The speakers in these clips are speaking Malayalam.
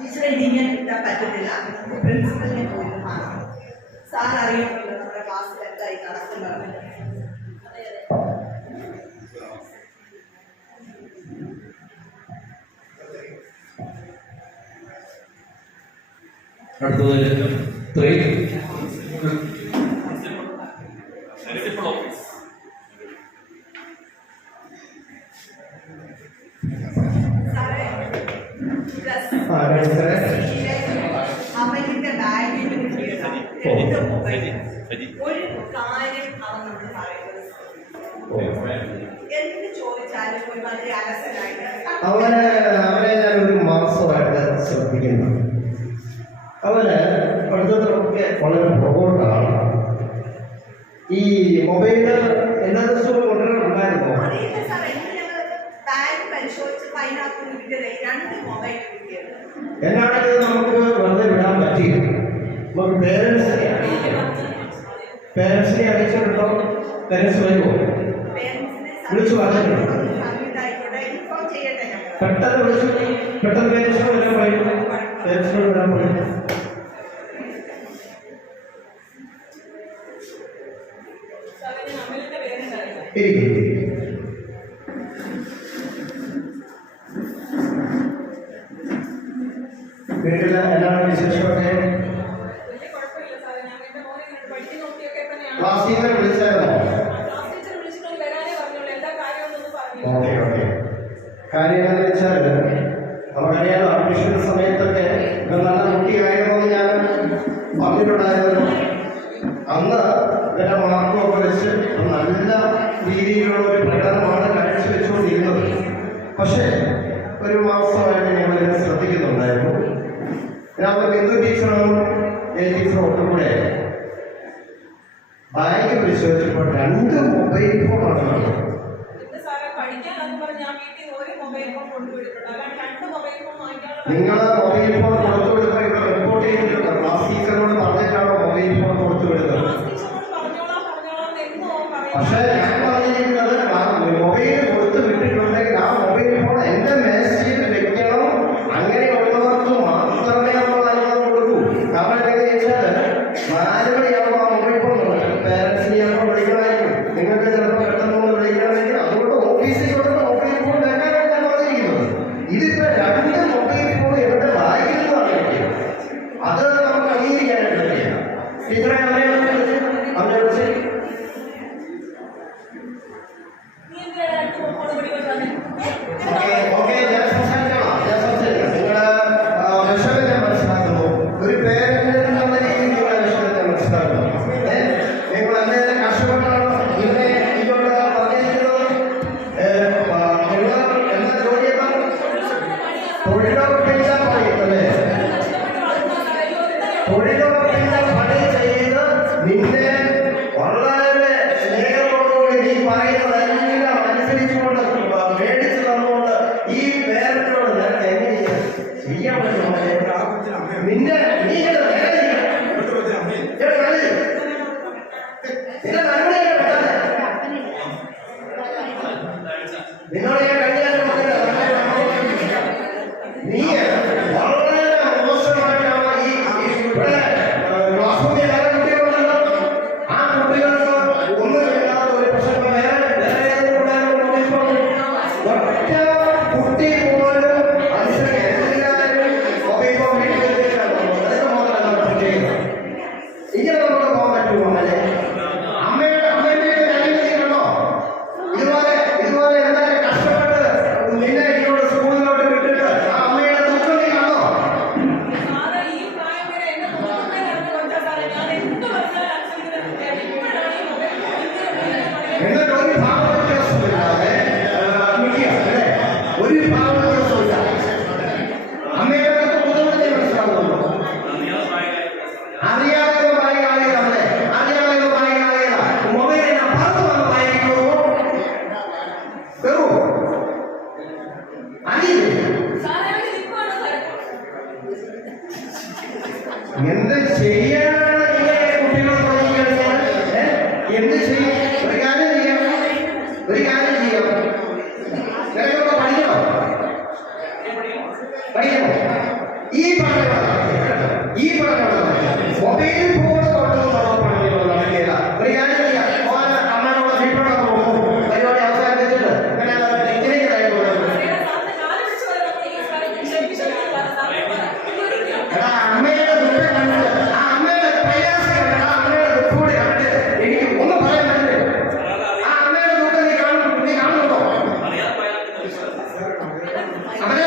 ടീച്ചറെ ഇങ്ങനെ കിട്ടാൻ പറ്റുന്നില്ല, പ്രിൻസിപ്പലിനെ പോയി മാറണം. സാർ അറിയുമല്ലോ നമ്മുടെ ക്ലാസ്സിൽ എന്തായി നടക്കുന്നത്. അമ്മയുടെ ബാഗിൽ കിട്ടിയത് ഒരു കാര്യം അവൻ നമ്മൾ പറയുന്നത് എന്ത് ചോദിച്ചാലും ഒരു വളരെ അലസനായിട്ട് അവനെ ഞാൻ ഒരു മാസമായിട്ട് ശ്രദ്ധിക്കുന്നു. അവന് പഠിത്തത്തിലൊക്കെ വളരെ പുറകോട്ടാണ്. ഈ മൊബൈല് എല്ലാ ദിവസവും കൊണ്ടുവരാറുണ്ടായിരുന്നോ? എന്നാണെങ്കിൽ നമുക്ക് വെറുതെ വിടാൻ പറ്റില്ല. നമുക്ക് പേരൻസിനെ അറിയിച്ചിട്ടുണ്ടോ? പേരൻസ് വരുമോ? വിളിച്ചു പറഞ്ഞിട്ടുണ്ടോ? പെട്ടെന്ന് വിളിച്ചു, പെട്ടെന്ന് പേരൻസിനോട് വരാൻ പറയും. പേരൻസിനോട് വരാൻ പറയും. വീട്ടില് എന്താണ് വിശേഷമൊക്കെ? ക്ലാസ് ടീച്ചറെ വിളിച്ചായിരുന്നോ? Okay okay. കാര്യം എന്താണെന്ന് വെച്ചാൽ നമുക്കറിയാലോ, അഡ്മിഷൻ സമയത്തൊക്കെ നല്ല കുട്ടിയായിരുന്നെന്ന് ഞാൻ പറഞ്ഞിട്ടുണ്ടായിരുന്നു. അന്ന് ഇവരുടെ മാർക്കൊക്കെ വെച്ച് നല്ല രീതിയിലുള്ള ഒരു പ്രകടനമാണ് കാഴ്ചവെച്ചുകൊണ്ടിരുന്നത്. പക്ഷേ ഒരു മാസമായിട്ട് ഞങ്ങളിത് ശ്രദ്ധിക്കുന്നുണ്ടായിരുന്നു. നമ്മൾ ബിന്ദു ടീച്ചറും ടീച്ചറും ഒക്കെ കൂടെ ബാഗ് പരിശോധിച്ചപ്പോൾ 2 മൊബൈൽ ഫോണാണ്. നിങ്ങൾ മൊബൈൽ ഫോൺ കൊടുത്തു വിടുമ്പോൾ ഇവിടെ റിപ്പോർട്ട് ചെയ്തിട്ടുണ്ട്. ക്ലാസ് ടീച്ചറോട് പറഞ്ഞിട്ടാണോ മൊബൈൽ ഫോൺ കൊടുത്തു വിടുന്നത്? പക്ഷേ ഞാൻ പറഞ്ഞിരിക്കുന്നത് മൊബൈൽ കൊടുത്തു വിട്ടിട്ടുണ്ടെങ്കിൽ ആ മൊബൈൽ ഫോൺ എന്റെ മേശയിൽ വെക്കണം. അങ്ങനെയുള്ളവർക്ക് മാത്രമേ നമ്മൾ അനുവാദം കൊടുക്കൂ. കാരണം എന്താണെന്ന് വെച്ചാൽ 4 മണിയാകുമ്പോൾ ആ മൊബൈൽ ഫോൺ പേരൻസിനെ ചിലപ്പോൾ വിളിക്കണമായിരിക്കും. നിങ്ങൾക്ക് ചിലപ്പോൾ പെട്ടെന്ന് വിളിക്കണമെങ്കിൽ അതുകൊണ്ട് ഓഫീസിൽ കൊടുത്ത് മൊബൈൽ ഫോൺ വെക്കാനാണ് ഞാൻ പറഞ്ഞിരിക്കുന്നത്. ഇതിപ്പോ 2 മൊബൈൽ ഫോൺ എവിടെ വായിക്കുന്നതാണ് കിട്ടിയത്. അത് നമുക്ക് അംഗീകരിക്കാനായിട്ട് പറ്റില്ല. ടീച്ചറെ അവരെ വിളിച്ച് ഓക്കെ ഞാൻ സംസാരിക്കണം. നിങ്ങളുടെ വിഷമം ഞാൻ മനസ്സിലാക്കുന്നു. ഒരു പേരന്റ് എന്നുള്ള രീതിയിൽ നിങ്ങളുടെ വിഷമത്തെ മനസ്സിലാക്കുന്നു. നിങ്ങൾ എന്തെങ്കിലും കഷ്ടപ്പെട്ടാണോ ഇവരെ ഇങ്ങോട്ട് പറഞ്ഞിരിക്കുന്നത്? നിങ്ങൾ എന്താ ജോലിയെന്താണ്? തൊഴിലുറപ്പില്ല പറയുന്നല്ലേ? തൊഴിലുറപ്പില്ല പണി ചെയ്ത് നിന്നെ വളരെ സ്നേഹത്തോടുകൂടി നീ പറയുന്നതെല്ലാം അനുസരിച്ചുകൊണ്ട് മേടിച്ചു തന്നുകൊണ്ട് ഈ പേരന്റിനോട് നിനക്ക് എങ്ങനെ ചെയ്യാൻ പറ്റുമോ? നിന്നെ നീ നിന്നോട് ഞാൻ കഴിഞ്ഞ നീ വളരെ മോശമായിട്ടാണ് ഈ ഇവിടെ ക്ലാസ് റൂമിൽ വേറെ കുട്ടികളുണ്ടല്ലോ. ആ കുട്ടികൾക്ക് ഒന്നുമില്ലാതെ ഒരു പ്രശ്നം വേറെ ഒറ്റ കുട്ടി പോലും എല്ലാവരും മൊബൈൽ ഫോൺ വീട്ടിൽ വെച്ചിട്ടാണ് ചെയ്യുന്നത്. ഇങ്ങനെ നമുക്ക് പോകാൻ പറ്റുമോ? അമ്മയുടെ കാര്യങ്ങളുണ്ടോ? ഇതുപോലെ എന്തായാലും കഷ്ടപ്പെട്ട് നിന്നെ ഇങ്ങോട്ട് സ്കൂളിലോട്ട് വിട്ടിട്ട് ആ അമ്മയുടെ ദുഃഖം നീ കണ്ടോ? എന്നിട്ട് ഒരു ഭാവവ്യത്യാസമില്ലാതെ അല്ലേ? ഒരു ഭാവവ്യത്യാസമില്ല. അമ്മയുടെ ബുദ്ധിമുട്ട് മനസ്സിലാവുന്നുണ്ടോ? അറിയാതെ വായിക്കാതെ അറിയാതെ വായിക്കാതെ മൊബൈലിൽ അപ്പുറത്ത് വന്ന് വായിക്കുമോ? കയറുമോ? എന്ത് ചെയ്യാനാണ് ഇങ്ങനെ കുട്ടികൾ തുടങ്ങിക്കഴിഞ്ഞാൽ? എന്ത് ചെയ്യും? ഒരു കാര്യം ചെയ്യാം. നിനക്കൊക്കെ പഠിക്കണോ? ഈ പറഞ്ഞ മൊബൈൽ ഫോൺ കൊണ്ടുള്ള നടക്കില്ല. ഒരു കാര്യം ചെയ്യാം, അമ്മയോട് വീട്ടിലോട്ട് പോകും, പരിപാടി അവസാനിച്ചിട്ട് അമ്മയുടെ ദുഃഖം കണ്ടിട്ട്, ആ അമ്മയുടെ പ്രയാസം കണ്ടിട്ട്, ആ അമ്മയുടെ ദുഃഖം കൂടി കണ്ടിട്ട് എനിക്ക് ഒന്നും പറയാൻ പറ്റില്ല. ആ അമ്മയുടെ ദുഃഖം നീ കാണുന്നുണ്ടോ? അവരെ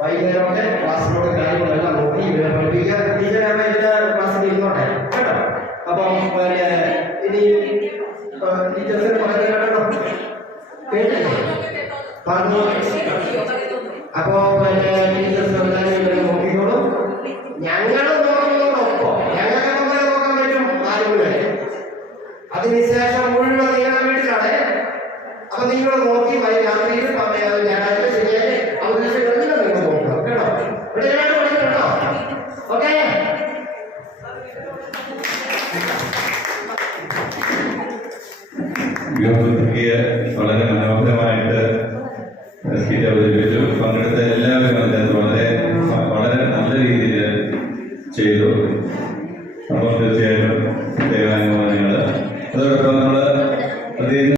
വൈകുന്നേരമൊക്കെ ക്ലാസ്സിലോട്ട് കാര്യങ്ങളെല്ലാം നോക്കി ഇവരെ പഠിപ്പിക്കുക. ടീച്ചറാകുമ്പോൾ ഇതിന്റെ ക്ലാസ്സിൽ ഇരുന്നോട്ടെ കേട്ടോ. അപ്പം പിന്നെ ഇനി ടീച്ചേഴ്സിന് പറഞ്ഞു പറഞ്ഞു. അപ്പോ പിന്നെ ടീച്ചേഴ്സ് എല്ലാവരും നോക്കിക്കോളും. ഞങ്ങളും നോക്കുന്നതോടൊപ്പം ഞങ്ങൾക്ക് നമ്മളെ നോക്കാൻ പറ്റും ആരുമില്ലേ. അതിനുശേഷം മുഴുവൻ നിങ്ങളുടെ വീട്ടിലാണ്. അപ്പൊ നിങ്ങൾ നോക്കി രാത്രിയിൽ ഞായറാഴ്ച ശരിയായി അവകാശങ്ങളെല്ലാം നിങ്ങൾ നോക്കണം കേട്ടോ. ഇവിടെ ഞാൻ പഠിക്കട്ടോ. ഓക്കെ. വളരെ മനോഹരമായിട്ട് സ്കിറ്റ് അവതരിപ്പിച്ചു. പങ്കെടുത്ത എല്ലാവരും അതിനകത്ത് വളരെ നല്ല രീതിയിൽ ചെയ്തു. അപ്പോൾ തീർച്ചയായും